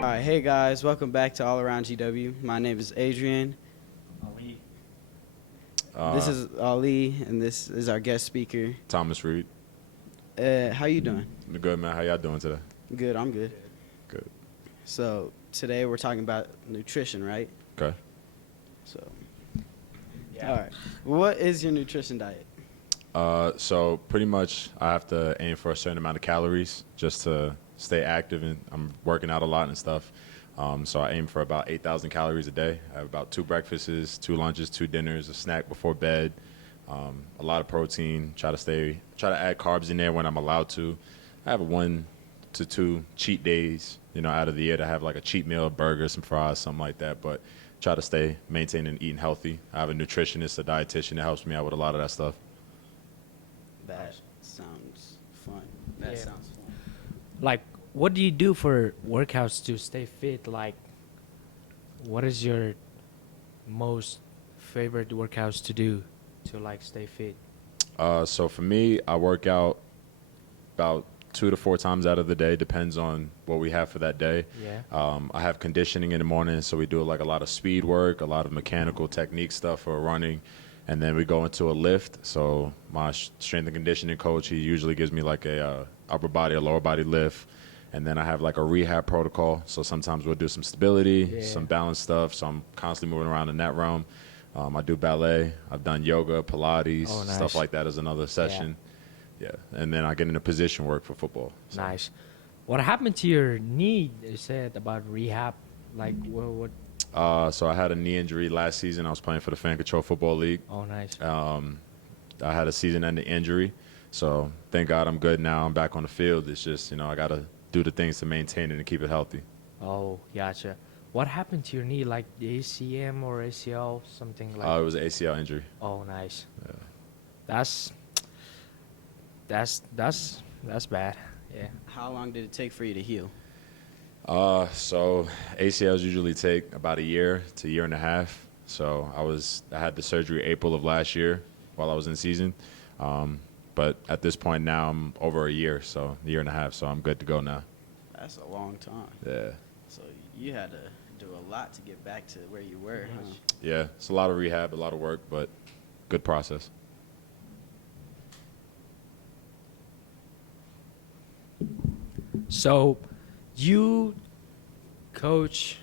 All right, hey guys, welcome back to All Around GW. My name is Adrian. This Uh, is Ali, and this is our guest speaker. Thomas Reed. How you doing? Good, man. How y'all doing today? Good, I'm good. Good. So today we're talking about nutrition, right? Okay. So, all right, what is your nutrition diet? So pretty much I have to aim for a certain amount of calories just to stay active, and I'm working out a lot and stuff. So I aim for about 8,000 calories a day. I have about 2 breakfasts, 2 lunches, 2 dinners, a snack before bed, a lot of protein. Try to add carbs in there when I'm allowed to. I have 1 to 2 cheat days, out of the year to have like a cheat meal, a burger, some fries, something like that. But try to stay maintaining and eating healthy. I have a nutritionist, a dietitian that helps me out with a lot of that stuff. That sounds fun. That Yeah. sounds fun. Like, what do you do for workouts to stay fit? Like, what is your most favorite workouts to do to like stay fit? So for me, I work out about 2 to 4 times out of the day. Depends on what we have for that day. Yeah. I have conditioning in the morning, so we do like a lot of speed work, a lot of mechanical technique stuff for running, and then we go into a lift. So my strength and conditioning coach, he usually gives me like a upper body or lower body lift, and then I have like a rehab protocol. So sometimes we'll do some stability, Yeah. some balance stuff. So I'm constantly moving around in that realm. I do ballet. I've done yoga, Pilates, Oh, nice. stuff like that as another session. Yeah, and then I get into position work for football. So, Nice. What happened to your knee? You said about rehab. Like, what? So I had a knee injury last season. I was playing for the Fan Control Football League. Oh, nice. I had a season-ending injury, so thank God I'm good now. I'm back on the field. It's just I gotta do the things to maintain it and keep it healthy. Oh, gotcha. What happened to your knee? Like the ACM or ACL, something like? It was an ACL injury. Oh, nice. Yeah. That's that's bad. Yeah. How long did it take for you to heal? So ACLs usually take about a year to a year and a half. So I had the surgery April of last year while I was in season. But at this point now I'm over a year, so a year and a half. So I'm good to go now. That's a long time. Yeah. So you had to do a lot to get back to where you were, huh? Yeah. It's a lot of rehab, a lot of work, but good process. So, you coach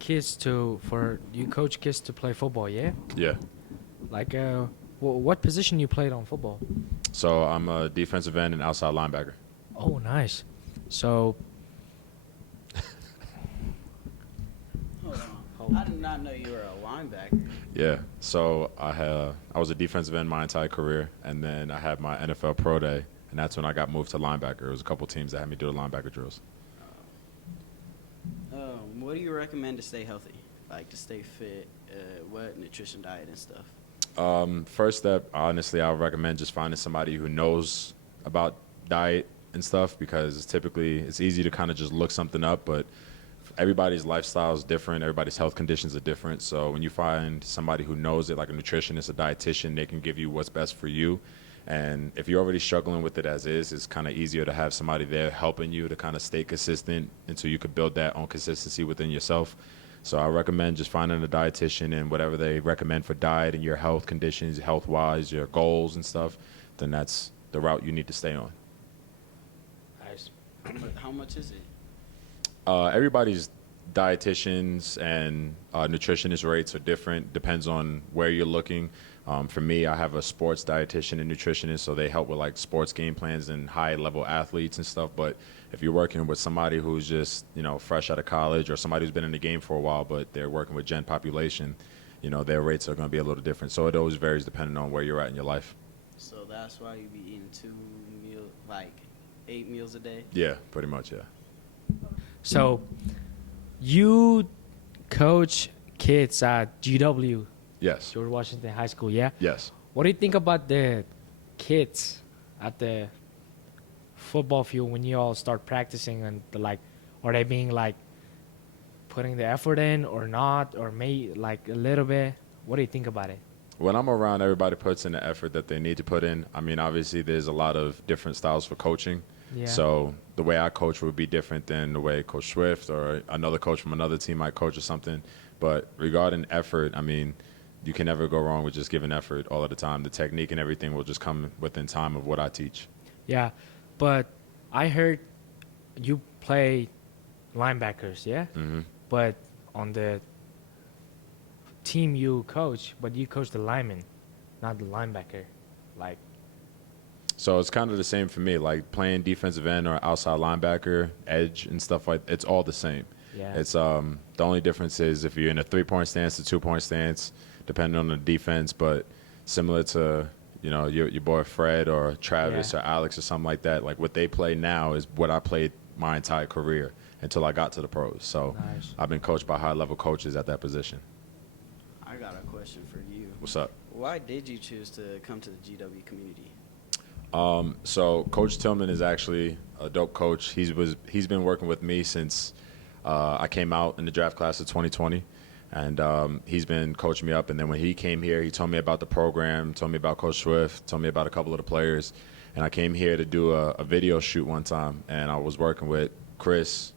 kids to play football, yeah? Yeah. Like, what position you played on football? So I'm a defensive end and outside linebacker. Oh, nice. So, Hold on. I did not know you were a linebacker. Yeah. So I was a defensive end my entire career, and then I had my NFL pro day, and that's when I got moved to linebacker. It was a couple teams that had me do the linebacker drills. What do you recommend to stay healthy? Like to stay fit? What nutrition diet and stuff? First step, honestly, I would recommend just finding somebody who knows about diet and stuff, because it's easy to kind of just look something up, but everybody's lifestyle is different. Everybody's health conditions are different. So when you find somebody who knows it, like a nutritionist, a dietitian, they can give you what's best for you. And if you're already struggling with it as is, it's kind of easier to have somebody there helping you to kind of stay consistent until you could build that own consistency within yourself. So I recommend just finding a dietitian, and whatever they recommend for diet and your health conditions, health-wise, your goals and stuff, then that's the route you need to stay on. nice. But how much is it? Everybody's dietitians and nutritionist rates are different. Depends on where you're looking. For me, I have a sports dietitian and nutritionist, so they help with like sports game plans and high-level athletes and stuff. But if you're working with somebody who's just fresh out of college, or somebody who's been in the game for a while, but they're working with gen population, their rates are going to be a little different. So it always varies depending on where you're at in your life. So that's why you be eating 8 meals a day? Yeah, pretty much, yeah. So, you coach kids at GW, Yes. George Washington High School, yeah? Yes. What do you think about the kids at the football field when you all start practicing, and are they being like putting the effort in or not, or like a little bit? What do you think about it? When I'm around, everybody puts in the effort that they need to put in. I mean, obviously, there's a lot of different styles for coaching. Yeah. So the way I coach would be different than the way Coach Swift or another coach from another team might coach or something. But regarding effort, I mean, you can never go wrong with just giving effort all of the time. The technique and everything will just come within time of what I teach. Yeah, but I heard you play linebackers, yeah? Hmm. But on the team you coach, but you coach the lineman, not the linebacker. Like, So it's kind of the same for me, like playing defensive end or outside linebacker, edge and stuff like. It's all the same. yeah. It's the only difference is if you're in a 3-point stance, a 2-point stance, depending on the defense. But similar to your boy Fred or Travis Yeah. or Alex or something like that. Like what they play now is what I played my entire career until I got to the pros. So Nice. I've been coached by high level coaches at that position. I got a question for you. What's up? Why did you choose to come to the GW community? So Coach Tillman is actually a dope coach. He's been working with me since I came out in the draft class of 2020, and he's been coaching me up. And then when he came here, he told me about the program, told me about Coach Swift, told me about a couple of the players. And I came here to do a video shoot one time, and I was working with Chris,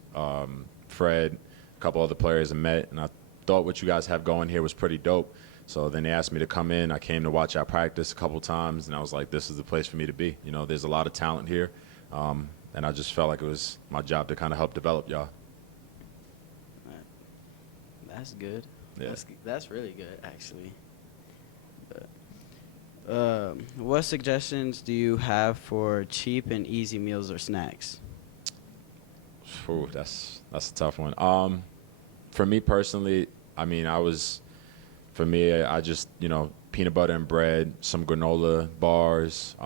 Fred, a couple other players I met, and I thought what you guys have going here was pretty dope. So then they asked me to come in. I came to watch our practice a couple times, and I was like, this is the place for me to be. There's a lot of talent here, and I just felt like it was my job to kind of help develop y'all. That's good. Yeah. That's really good, actually. But, what suggestions do you have for cheap and easy meals or snacks? Ooh, that's a tough one. For me personally, I mean, I just, peanut butter and bread, some granola bars,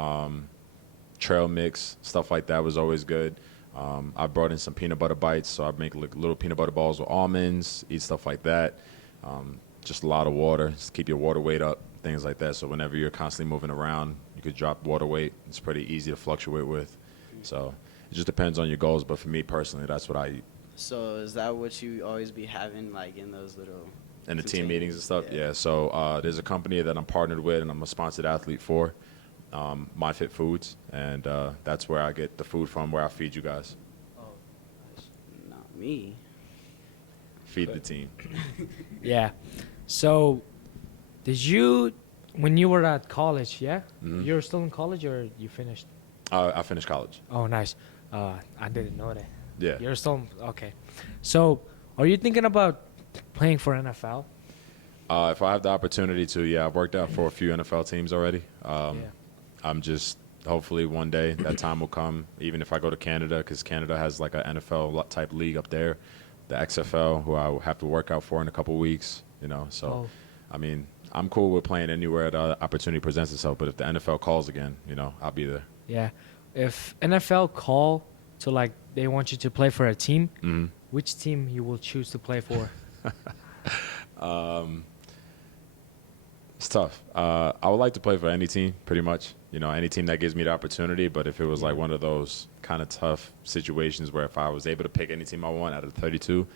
trail mix, stuff like that was always good. I brought in some peanut butter bites, so I make little peanut butter balls with almonds, eat stuff like that. Just a lot of water, just keep your water weight up, things like that. So whenever you're constantly moving around, you could drop water weight. It's pretty easy to fluctuate with. So it just depends on your goals. But for me personally, that's what I eat. So is that what you always be having, like, in those little... In the team meetings and stuff, Yeah. yeah. So there's a company that I'm partnered with, and I'm a sponsored athlete for, MyFit Foods, and that's where I get the food from, where I feed you guys, Not me. feed the team. Yeah. So, when you were at college, yeah? Mhm. You're still in college or you finished? I finished college. Oh, nice. I didn't know that. Yeah. You're still, okay. So, are you thinking about playing for NFL? If I have the opportunity to, yeah, I've worked out for a few NFL teams already. Yeah. I'm just hopefully one day that time will come. Even if I go to Canada, because Canada has like an NFL type league up there, the XFL, who I will have to work out for in a couple weeks. So Oh. I mean, I'm cool with playing anywhere the opportunity presents itself. But if the NFL calls again, I'll be there. Yeah. If NFL call to, like, they want you to play for a team, Mhm. which team you will choose to play for? It's tough. I would like to play for any team, pretty much. Any team that gives me the opportunity. But if it was like one of those kind of tough situations where if I was able to pick any team I want out of the 32,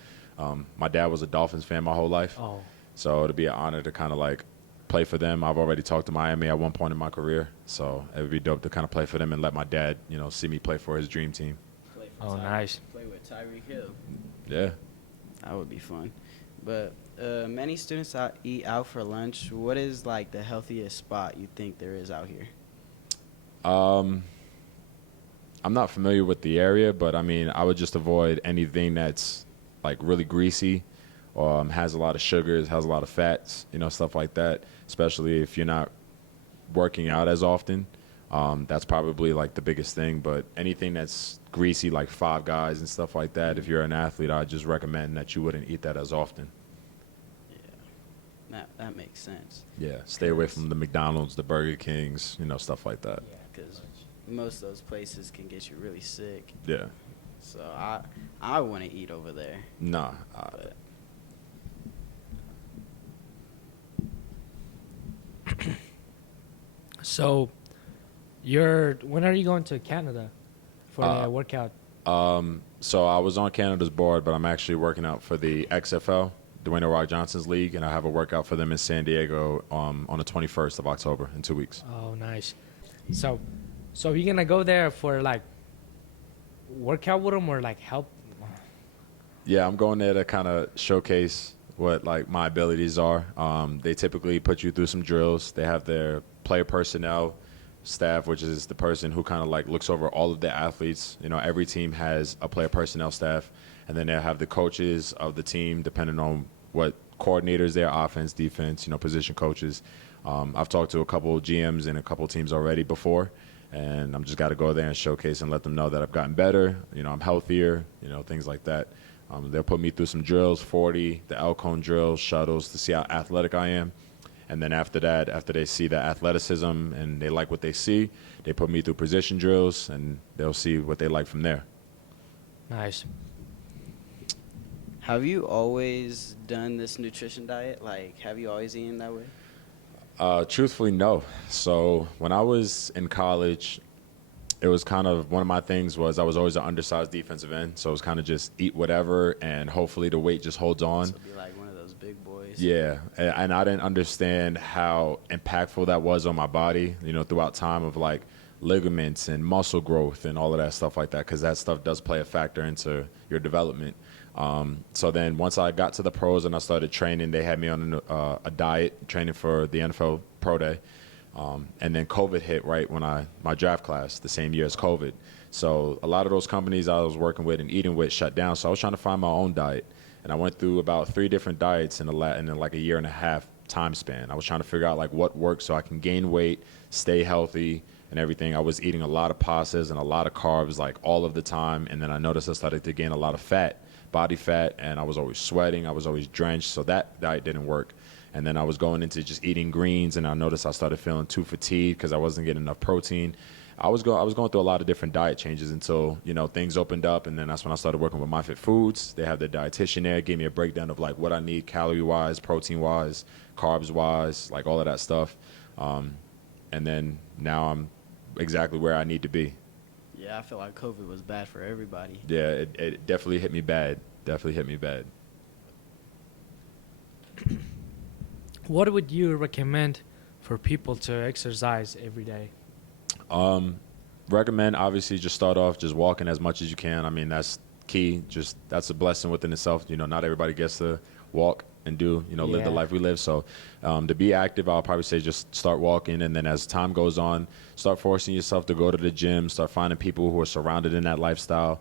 my dad was a Dolphins fan my whole life. Oh. So it'd be an honor to kind of like play for them. I've already talked to Miami at one point in my career. So it would be dope to kind of play for them and let my dad, see me play for his dream team. Play for Oh, nice. Play with Tyreek Hill. Yeah. That would be fun. But many students eat out for lunch. What is, like, the healthiest spot you think there is out here? I'm not familiar with the area, but I mean, I would just avoid anything that's like really greasy or has a lot of sugars, has a lot of fats, stuff like that, especially if you're not working out as often. That's probably like the biggest thing, but anything that's greasy, like Five Guys and stuff like that, if you're an athlete, I just recommend that you wouldn't eat that as often. Yeah. That makes sense. Yeah, stay away from the McDonald's, the Burger Kings, stuff like that. Because most of those places can get you really sick. Yeah. So I want to eat over there. Nah. But So, when are you going to Canada for the workout? So I was on Canada's board, but I'm actually working out for the XFL, Dwayne The Rock Johnson's league, and I have a workout for them in San Diego on the 21st of October in 2 weeks. Oh, nice. So you're gonna go there for like work out with them or like help? Yeah, I'm going there to kind of showcase what like my abilities are. They typically put you through some drills. They have their player personnel staff, which is the person who kind of like looks over all of the athletes. You know, every team has a player personnel staff, and then they have the coaches of the team, depending on what coordinators they're offense, defense, you know, position coaches. I've talked to a couple of GMs and a couple of teams already before, and I'm just got to go there and showcase and let them know that I've gotten better. You know, I'm healthier. You know, things like that. They'll put me through some drills, 40, the Elcone drills, shuttles to see how athletic I am. And then after that, after they see the athleticism and they like what they see, they put me through position drills and they'll see what they like from there. Nice. Have you always done this nutrition diet? Like, have you always eaten that way? Truthfully, no. So when I was in college, it was kind of one of my things was I was always an undersized defensive end. So it was kind of just eat whatever and hopefully the weight just holds on. So be like one of those big boys. Yeah, and I didn't understand how impactful that was on my body, you know, throughout time of like ligaments and muscle growth and all of that stuff like that, because that stuff does play a factor into your development. So then once I got to the pros and I started training, they had me on a diet, training for the NFL Pro Day. And then COVID hit right when my draft class, the same year as COVID. So a lot of those companies I was working with and eating with shut down. So I was trying to find my own diet. And I went through about 3 different diets in like a year and a half time span. I was trying to figure out like what works so I can gain weight, stay healthy and everything. I was eating a lot of pastas and a lot of carbs like all of the time. And then I noticed I started to gain a lot of fat, body fat, and I was always sweating. I was always drenched. So that diet didn't work. And then I was going into just eating greens, and I noticed I started feeling too fatigued because I wasn't getting enough protein. I was going through a lot of different diet changes until, you know, things opened up, and then that's when I started working with MyFit Foods. They have their dietitian there, gave me a breakdown of like what I need calorie-wise, protein-wise, carbs-wise, like all of that stuff. And then now I'm exactly where I need to be. Yeah, I feel like COVID was bad for everybody. Yeah, it definitely hit me bad. Definitely hit me bad. What would you recommend for people to exercise every day? Recommend obviously just start off just walking as much as you can. I mean, that's key. Just that's a blessing within itself. You know, not everybody gets to walk and do, you know, live the Yeah. life we live. So to be active, I'll probably say just start walking. And then as time goes on, start forcing yourself to go to the gym, start finding people who are surrounded in that lifestyle.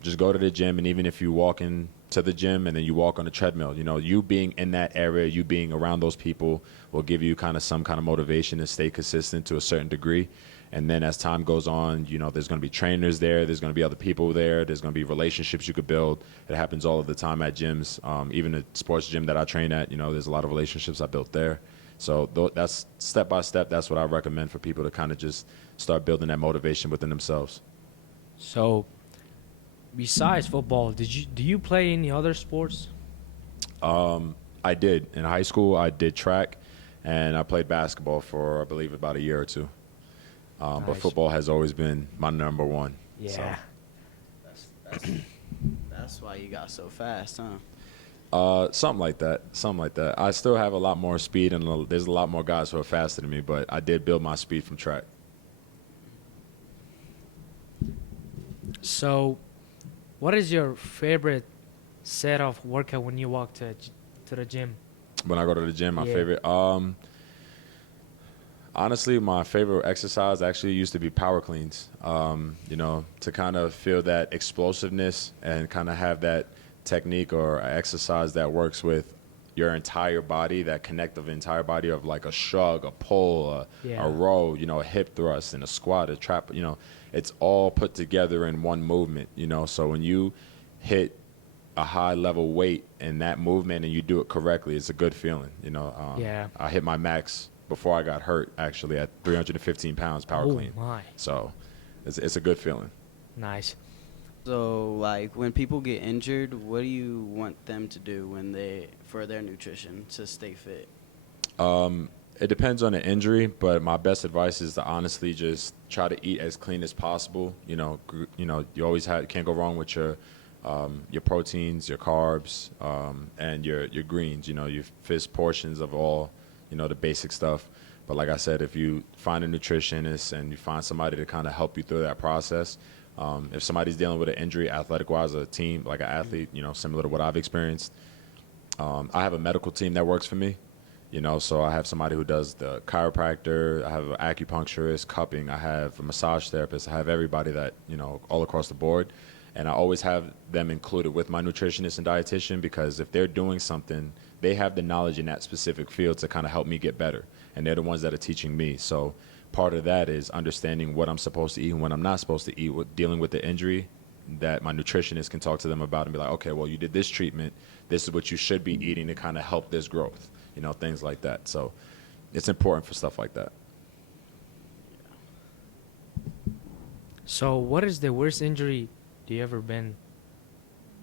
Just go to the gym. And even if you walk in to the gym and then you walk on a treadmill, you know, you being in that area, you being around those people will give you kind of some kind of motivation to stay consistent to a certain degree. And then as time goes on, you know, there's going to be trainers there. There's going to be other people there. There's going to be relationships you could build. It happens all of the time at gyms. Even the sports gym that I train at, you know, there's a lot of relationships I built there. So that's step by step. That's what I recommend for people to kind of just start building that motivation within themselves. So, besides football, do you play any other sports? I did. In high school, I did track, and I played basketball for, I believe, about a year or two. But Nice. football has always been my number one. Yeah. So. That's why you got so fast, huh? Something like that. Something like that. I still have a lot more speed, and there's a lot more guys who are faster than me, but I did build my speed from track. So, what is your favorite set of workout when you walk to the gym? When I go to the gym, my Yeah. favorite. Honestly, my favorite exercise actually used to be power cleans. You know, to kind of feel that explosiveness and kind of have that technique or exercise that works with your entire body, that connective entire body of like a shrug, a pull, Yeah. a row, you know, a hip thrust and a squat, a trap, you know, it's all put together in one movement, you know. So when you hit a high level weight in that movement and you do it correctly, it's a good feeling, you know. Yeah. I hit my max before I got hurt actually at 315 pounds power Oh clean. my, So it's a good feeling. nice. So, like, when people get injured, what do you want them to do for their nutrition to stay fit? It depends on the injury, but my best advice is to honestly just try to eat as clean as possible. You know, you always can't go wrong with your proteins, your carbs, and your greens. You know, your fist portions of all, you know, the basic stuff. But like I said, if you find a nutritionist and you find somebody to kind of help you through that process, If somebody's dealing with an injury, athletic-wise, a team like an athlete, similar to what I've experienced, I have a medical team that works for me. So I have somebody who does the chiropractor, I have an acupuncturist, cupping, I have a massage therapist, I have everybody that, all across the board. And I always have them included with my nutritionist and dietitian because if they're doing something, they have the knowledge in that specific field to kind of help me get better. And they're the ones that are teaching me. So part of that is understanding what I'm supposed to eat and what I'm not supposed to eat, with dealing with the injury, that my nutritionist can talk to them about and be like, okay, well, you did this treatment. This is what you should be eating to kind of help this growth, things like that. So it's important for stuff like that. So, what is the worst injury you ever been?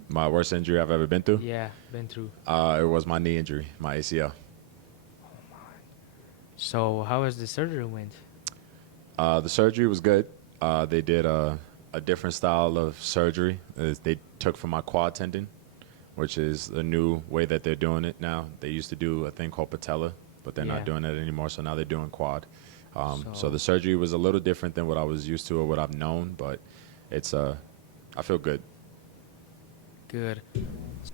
My worst injury I've ever been through? Yeah, been through. It was my knee injury, my ACL. So, how has the surgery went? The surgery was good. They did a different style of surgery. They took from my quad tendon, which is a new way that they're doing it now. They used to do a thing called patella, but they're not doing it anymore. So now they're doing quad. So the surgery was a little different than what I was used to or what I've known, but it's I feel good. Good.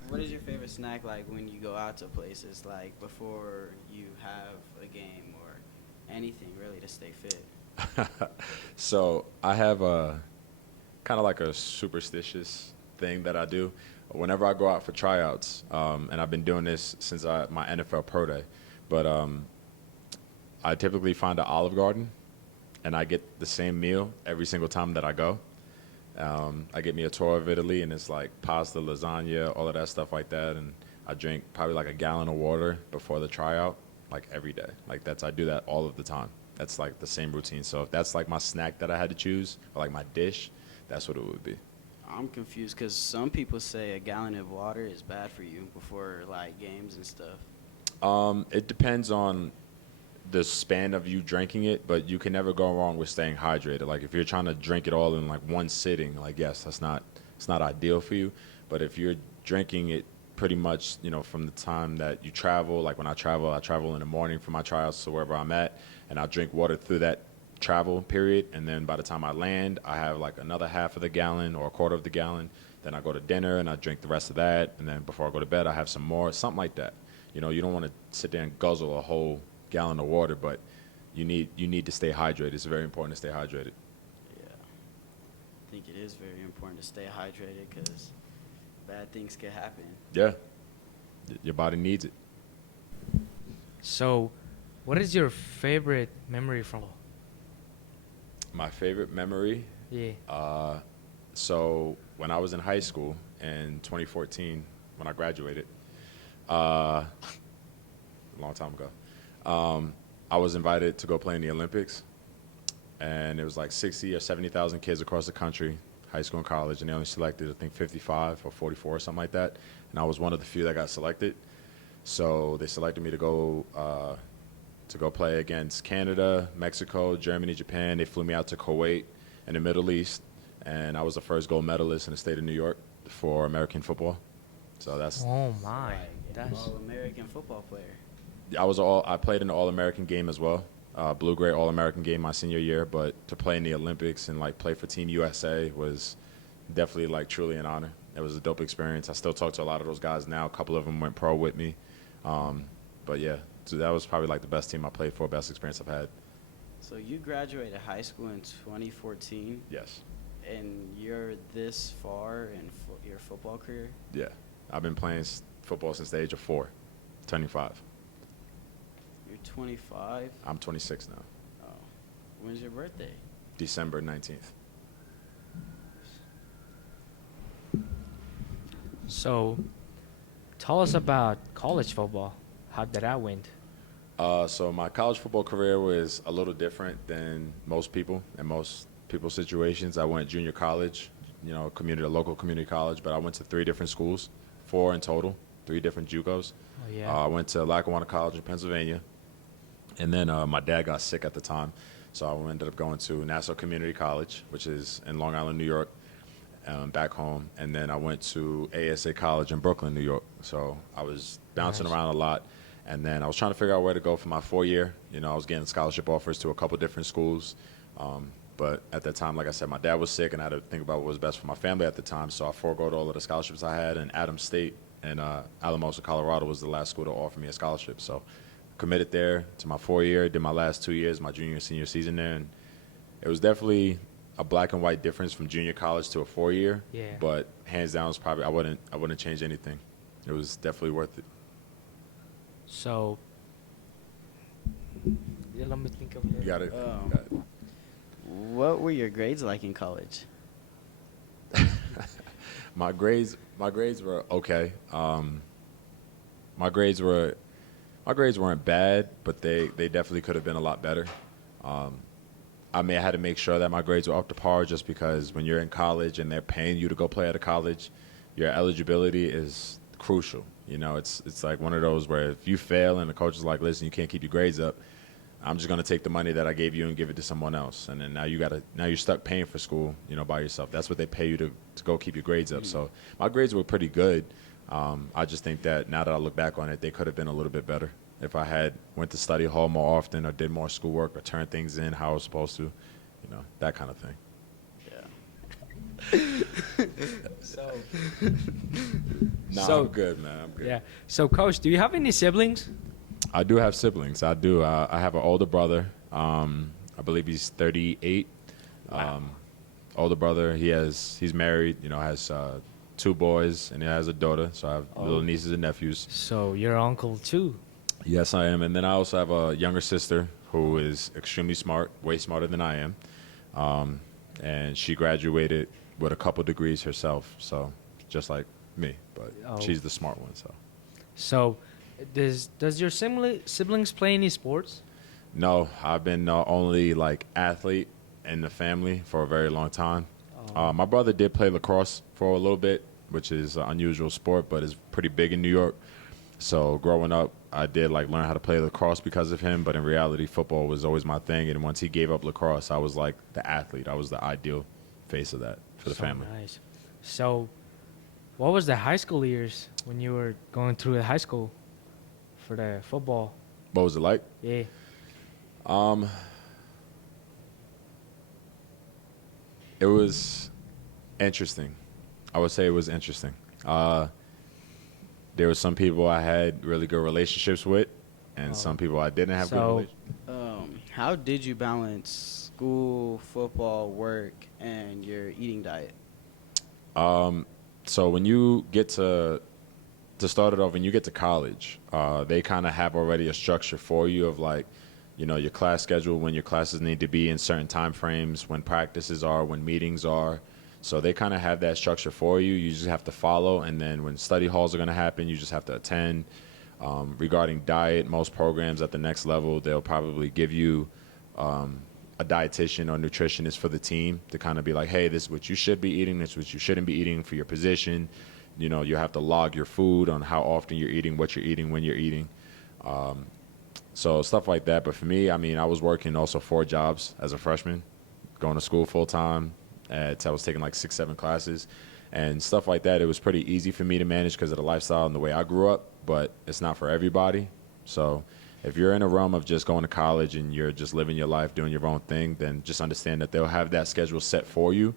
What is your favorite snack like when you go out to places, like before you have a game or anything really to stay fit? So I have a kind of like a superstitious thing that I do. Whenever I go out for tryouts, and I've been doing this since my NFL Pro Day, but I typically find an Olive Garden, and I get the same meal every single time that I go. I get me a tour of Italy, and it's like pasta, lasagna, all of that stuff like that, and I drink probably like a gallon of water before the tryout, like every day. I do that all of the time. That's like the same routine. So if that's like my snack that I had to choose, or like my dish, that's what it would be. I'm confused because some people say a gallon of water is bad for you before like games and stuff. It depends on the span of you drinking it, but you can never go wrong with staying hydrated. Like if you're trying to drink it all in like one sitting, like yes, it's not ideal for you. But if you're drinking it pretty much, from the time that you travel, like when I travel in the morning for my tryouts to wherever I'm at, and I drink water through that travel period, and then by the time I land, I have like another half of the gallon or a quarter of the gallon. Then I go to dinner and I drink the rest of that, and then before I go to bed, I have some more, something like that. You don't want to sit there and guzzle a whole gallon of water, but you need to stay hydrated. It's very important to stay hydrated. Yeah, I think it is very important to stay hydrated because bad things can happen. Yeah, your body needs it. So, what is your favorite memory from? My favorite memory? Yeah. So when I was in high school in 2014, when I graduated, a long time ago, I was invited to go play in the Olympics, and it was like 60 or 70,000 kids across the country, high school and college, and they only selected, I think, 55 or 44 or something like that, and I was one of the few that got selected. So they selected me to go play against Canada, Mexico, Germany, Japan. They flew me out to Kuwait in the Middle East, and I was the first gold medalist in the state of New York for American football. So that's. Oh my, Like an that's all-American football player. I played in the All-American game as well, blue-gray All-American game my senior year. But to play in the Olympics and like play for Team USA was definitely like truly an honor. It was a dope experience. I still talk to a lot of those guys now. A couple of them went pro with me, but yeah, so that was probably like the best team I played for, best experience I've had. So you graduated high school in 2014, Yes. and you're this far in your football career? Yeah, I've been playing football since the age of 4, turning 5. You're 25? I'm 26 now. Oh. When's your birthday? December 19th. so. Tell us about college football. How did that went? So my college football career was a little different than most people and most people's situations. I went junior college, a local community college, but I went to 3 different schools, 4 in total, 3 different JUCOs. Oh yeah. I went to Lackawanna College in Pennsylvania, and then my dad got sick at the time, so I ended up going to Nassau Community College, which is in Long Island, New York, back home, and then I went to ASA College in Brooklyn, New York. So I was bouncing Nice. around a lot, and then I was trying to figure out where to go for my 4 year. I was getting scholarship offers to a couple different schools, But at that time, like I said, my dad was sick, and I had to think about what was best for my family at the time. So I forgoed all of the scholarships I had, and Adams State in Alamosa, Colorado was the last school to offer me a scholarship. So committed there to my 4 year, did my last 2 years, my junior and senior season there, and it was definitely a black and white difference from junior college to a 4 year. Yeah. But hands down, it's probably I wouldn't change anything. It was definitely worth it. So, yeah, let me think of it. You got it. What were your grades like in college? My grades were okay. My grades weren't bad, but they definitely could have been a lot better. I had to make sure that my grades were up to par, just because when you're in college and they're paying you to go play at a college, your eligibility is crucial. You know, it's like one of those where if you fail and the coach is like, listen, you can't keep your grades up, I'm just gonna take the money that I gave you and give it to someone else, and then now you're stuck paying for school, you know, by yourself. That's what they pay you to go keep your grades up. So my grades were pretty good. I just think that now that I look back on it, they could have been a little bit better if I had went to study hall more often, or did more schoolwork, or turned things in how I was supposed to, you know, that kind of thing. So, I'm good, man. I'm good. yeah. So, Coach, do you have any siblings? I do have siblings. I do. I have an older brother. I believe he's 38. Older brother. He's married. You know, has 2 boys, and he has a daughter. So I have little nieces and nephews. So, you're uncle too. Yes, I am. And then I also have a younger sister who is extremely smart, way smarter than I am. And she graduated with a couple degrees herself. So just like me, but she's the smart one. So, does your siblings play any sports? No, I've been the only like athlete in the family for a very long time. My brother did play lacrosse for a little bit, which is an unusual sport, but is pretty big in New York. So growing up, I did like learn how to play lacrosse because of him, but in reality, football was always my thing. And once he gave up lacrosse, I was like the athlete. I was the ideal face of that for the family. Nice. So, what was the high school years when you were going through the high school for the football? What was it like? Yeah. It was interesting. I would say it was interesting. There were some people I had really good relationships with, and some people I didn't have good relationships. How did you balance school, football, work, and your eating diet? So when you get to start it off, when you get to college, they kind of have already a structure for you of like, you know, your class schedule, when your classes need to be in certain time frames, when practices are, when meetings are. So they kind of have that structure for you. You just have to follow, and then when study halls are going to happen, you just have to attend. Regarding diet, most programs at the next level, they'll probably give you a dietitian or nutritionist for the team to kind of be like, hey, this is what you should be eating, this is what you shouldn't be eating for your position. You know, you have to log your food on how often you're eating, what you're eating, when you're eating. So stuff like that. But for me, I mean, I was working also 4 jobs as a freshman, going to school full time. I was taking like 6, 7 classes and stuff like that. It was pretty easy for me to manage because of the lifestyle and the way I grew up, but it's not for everybody. So if you're in a realm of just going to college and you're just living your life, doing your own thing, then just understand that they'll have that schedule set for you,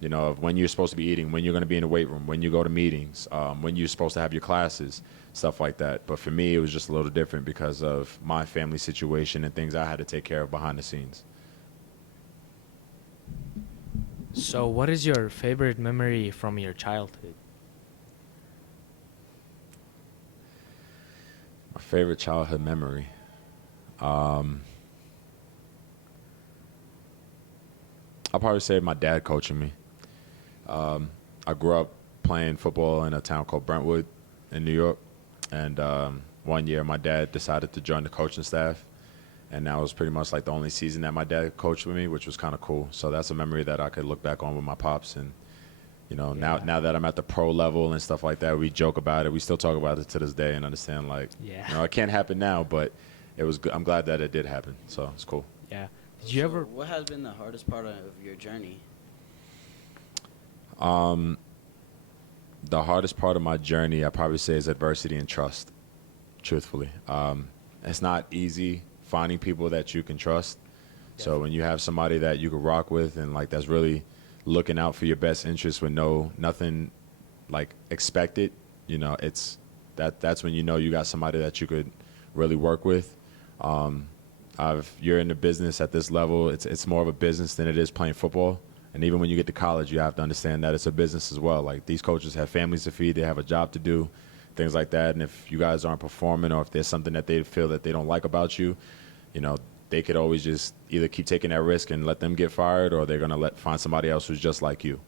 you know, of when you're supposed to be eating, when you're going to be in the weight room, when you go to meetings, when you're supposed to have your classes, stuff like that. But for me, it was just a little different because of my family situation and things I had to take care of behind the scenes. So, what is your favorite memory from your childhood? My favorite childhood memory. I'll probably say my dad coaching me. I grew up playing football in a town called Brentwood in New York. And one year my dad decided to join the coaching staff. And that was pretty much like the only season that my dad coached with me, which was kind of cool. So that's a memory that I could look back on with my pops. And, you know, now that I'm at the pro level and stuff like that, we joke about it. We still talk about it to this day and understand, like, you know, it can't happen now, but it was good. I'm glad that it did happen. So it's cool. Yeah. Did you ever? What has been the hardest part of your journey? The hardest part of my journey, I probably say, is adversity and trust, truthfully. It's not easy finding people that you can trust. So when you have somebody that you could rock with and like that's really looking out for your best interest with nothing like expected, you know, that's when you know you got somebody that you could really work with. You're in the business at this level. It's more of a business than it is playing football. And even when you get to college, you have to understand that it's a business as well. Like these coaches have families to feed, they have a job to do, things like that. And if you guys aren't performing, or if there's something that they feel that they don't like about you, you know, they could always just either keep taking that risk and let them get fired, or they're gonna find somebody else who's just like you.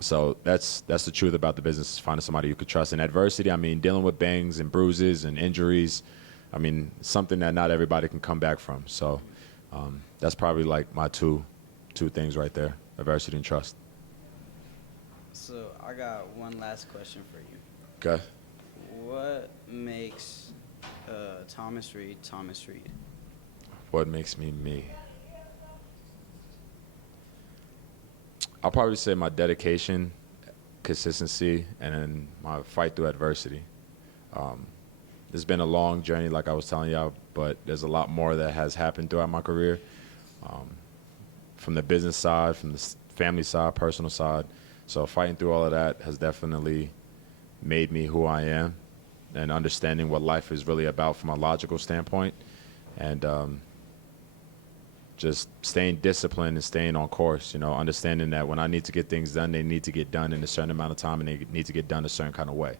So that's the truth about the business, is finding somebody you could trust. In adversity, I mean, dealing with bangs and bruises and injuries, I mean, something that not everybody can come back from. So that's probably like my two things right there: adversity and trust. So I got one last question for you. Okay. What makes Thomas Reed Thomas Reed? What makes me me? I'll probably say my dedication, consistency, and then my fight through adversity. It's been a long journey, like I was telling y'all, but there's a lot more that has happened throughout my career. From the business side, from the family side, personal side. So fighting through all of that has definitely made me who I am, and understanding what life is really about from a logical standpoint, and just staying disciplined and staying on course, you know, understanding that when I need to get things done, they need to get done in a certain amount of time, and they need to get done a certain kind of way.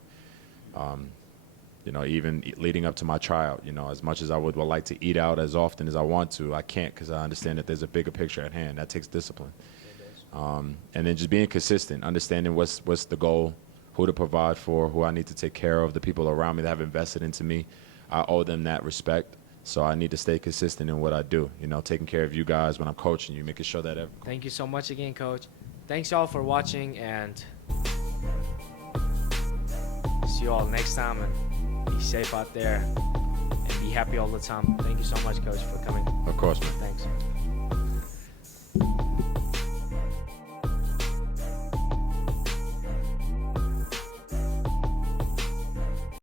You know, even leading up to my tryout, you know, as much as I would like to eat out as often as I want to, I can't, because I understand that there's a bigger picture at hand. That takes discipline. And then just being consistent, understanding what's the goal, who to provide for, who I need to take care of, the people around me that have invested into me. I owe them that respect. So I need to stay consistent in what I do, you know, taking care of you guys when I'm coaching you, making sure that Thank you so much again, Coach. Thanks y'all for watching, and see you all next time, and be safe out there and be happy all the time. Thank you so much, Coach, for coming.